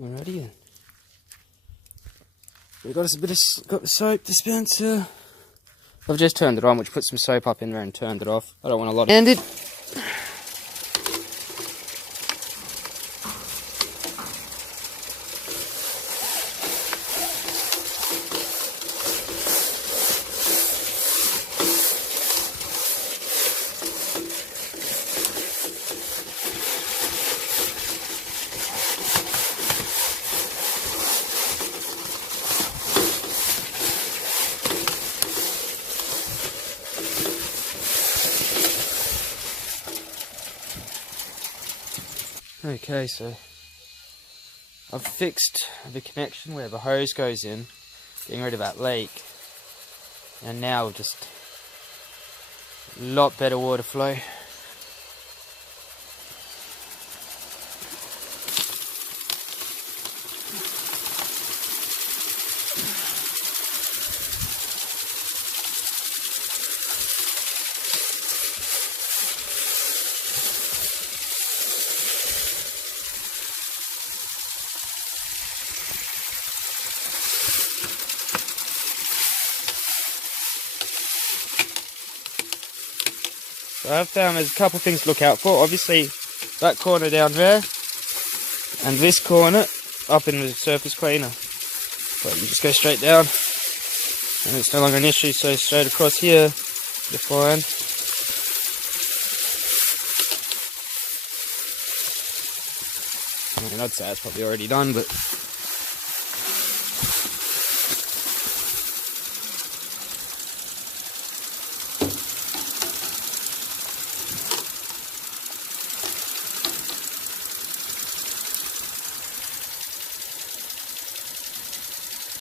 Alrighty then. We got us a bit of the soap dispenser. I've just turned it on, which put some soap up in there and turned it off. I don't want a lot of it. Okay, so I've fixed the connection where the hose goes in, getting rid of that leak, and now just a lot better water flow. So I've found there's a couple things to look out for. Obviously, that corner down there, and this corner up in the surface cleaner. But you just go straight down, and it's no longer an issue. So straight across here, you're fine. I mean, I'd say it's probably already done, but